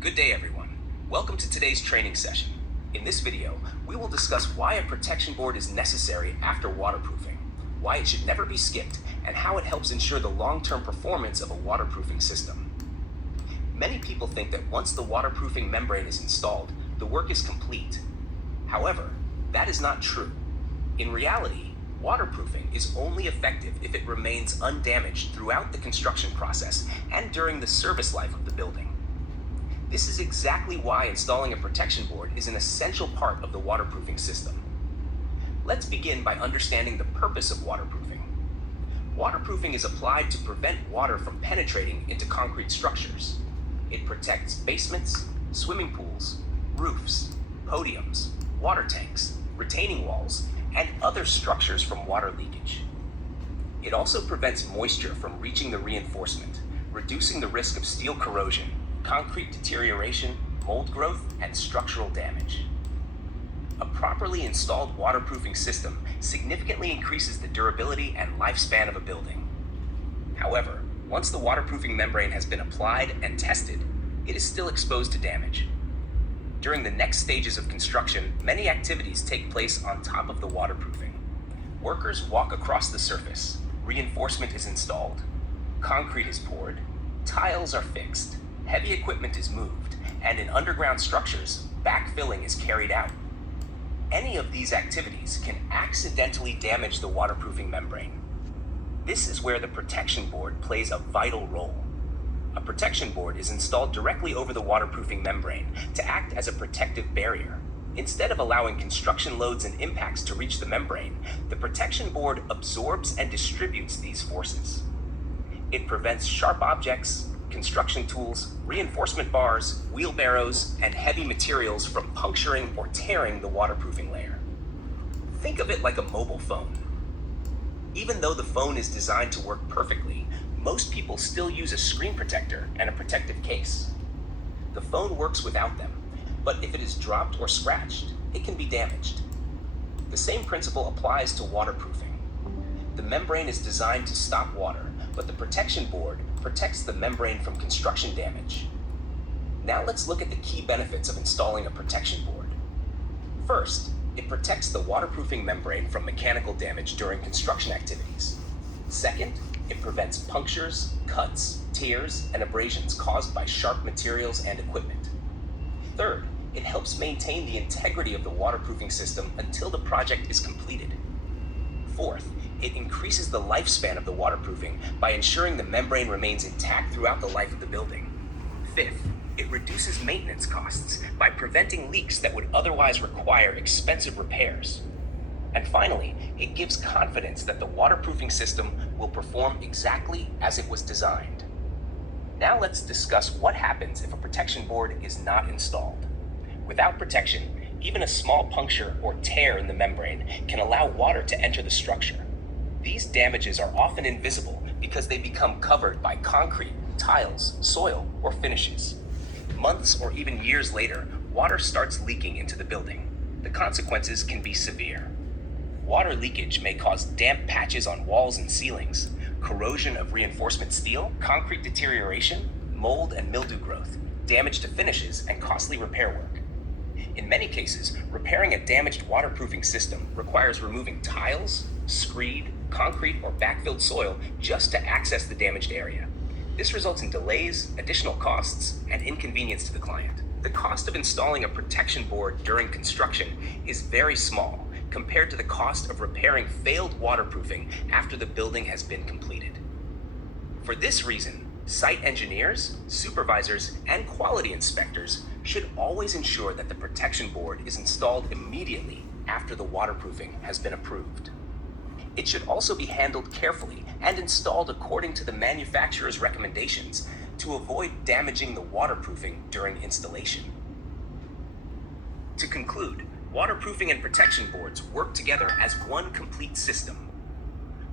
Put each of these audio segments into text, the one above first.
Good day, everyone. Welcome to today's training session. In this video, we will discuss why a protection board is necessary after waterproofing, why it should never be skipped, and how it helps ensure the long-term performance of a waterproofing system. Many people think that once the waterproofing membrane is installed, the work is complete. However, that is not true. In reality, waterproofing is only effective if it remains undamaged throughout the construction process and during the service life of the building. This is exactly why installing a protection board is an essential part of the waterproofing system. Let's begin by understanding the purpose of waterproofing. Waterproofing is applied to prevent water from penetrating into concrete structures. It protects basements, swimming pools, roofs, podiums, water tanks, retaining walls, and other structures from water leakage. It also prevents moisture from reaching the reinforcement, reducing the risk of steel corrosion, concrete deterioration, mold growth, and structural damage. A properly installed waterproofing system significantly increases the durability and lifespan of a building. However, once the waterproofing membrane has been applied and tested, it is still exposed to damage. During the next stages of construction, many activities take place on top of the waterproofing. Workers walk across the surface, reinforcement is installed, concrete is poured, tiles are fixed, heavy equipment is moved, and in underground structures, backfilling is carried out. Any of these activities can accidentally damage the waterproofing membrane. This is where the protection board plays a vital role. A protection board is installed directly over the waterproofing membrane to act as a protective barrier. Instead of allowing construction loads and impacts to reach the membrane, the protection board absorbs and distributes these forces. It prevents sharp objects, construction tools, reinforcement bars, wheelbarrows, and heavy materials from puncturing or tearing the waterproofing layer. Think of it like a mobile phone. Even though the phone is designed to work perfectly, most people still use a screen protector and a protective case. The phone works without them, but if it is dropped or scratched, it can be damaged. The same principle applies to waterproofing. The membrane is designed to stop water, but the protection board protects the membrane from construction damage. Now let's look at the key benefits of installing a protection board. First, it protects the waterproofing membrane from mechanical damage during construction activities. Second, it prevents punctures, cuts, tears, and abrasions caused by sharp materials and equipment. Third, it helps maintain the integrity of the waterproofing system until the project is completed. Fourth, it increases the lifespan of the waterproofing by ensuring the membrane remains intact throughout the life of the building. Fifth, it reduces maintenance costs by preventing leaks that would otherwise require expensive repairs. And finally, it gives confidence that the waterproofing system will perform exactly as it was designed. Now let's discuss what happens if a protection board is not installed. Without protection, even a small puncture or tear in the membrane can allow water to enter the structure. These damages are often invisible because they become covered by concrete, tiles, soil, or finishes. Months or even years later, water starts leaking into the building. The consequences can be severe. Water leakage may cause damp patches on walls and ceilings, corrosion of reinforcement steel, concrete deterioration, mold and mildew growth, damage to finishes, and costly repair work. In many cases, repairing a damaged waterproofing system requires removing tiles, screed, concrete, or backfilled soil just to access the damaged area. This results in delays, additional costs, and inconvenience to the client. The cost of installing a protection board during construction is very small compared to the cost of repairing failed waterproofing after the building has been completed. For this reason, site engineers, supervisors, and quality inspectors should always ensure that the protection board is installed immediately after the waterproofing has been approved. It should also be handled carefully and installed according to the manufacturer's recommendations to avoid damaging the waterproofing during installation. To conclude, waterproofing and protection boards work together as one complete system.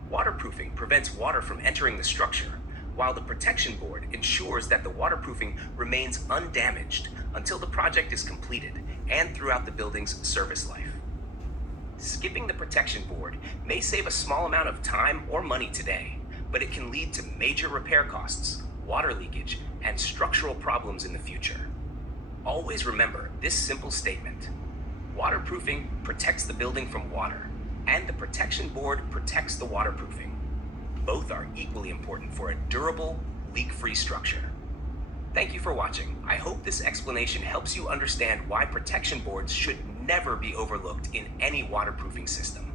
Waterproofing prevents water from entering the structure, while the protection board ensures that the waterproofing remains undamaged until the project is completed and throughout the building's service life. Skipping the protection board may save a small amount of time or money today, but it can lead to major repair costs, water leakage, and structural problems in the future. Always remember this simple statement. Waterproofing protects the building from water, and the protection board protects the waterproofing. Both are equally important for a durable, leak-free structure. Thank you for watching. I hope this explanation helps you understand why protection boards should never be overlooked in any waterproofing system.